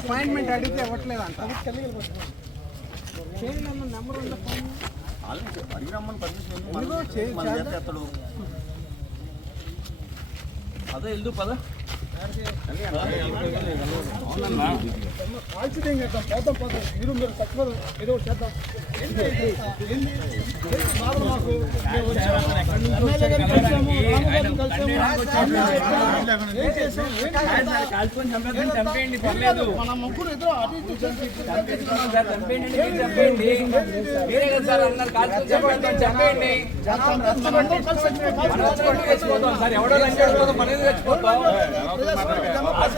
Appointment అడిగితే ఇవ్వట్లేదు అంట నెంబర్ ఉందా ఫోన్? అడిగినమ్మని పర్మిషన్ పద వెళ్దు పద. చేద్దాం పోతాం పోతాం మీరు మీరు తక్కువ ఏదో చేద్దాం చంపేయండి మన ముగ్గురు అటు ఇటు చంపేయండి ఎవడో లంచ్ చచ్చిపోతాం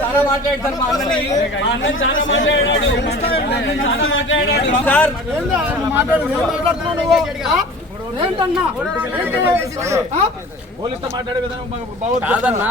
చాలా మాట్లాడాడు సార్ మా అన్నని మా అన్నని చాలా మాట్లాడాడు చాలా మాట్లాడాడు సార్ మాట్లాడుతున్నావు నువ్వు ఏంటన్నా పోలీసుతో మాట్లాడే విధానం మాకు ఏంటన్నా?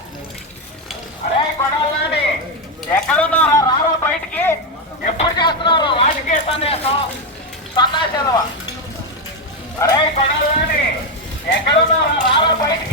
సన్నా చదవ అరే కొడాలని ఎక్కడున్నారా రారా బయటికి.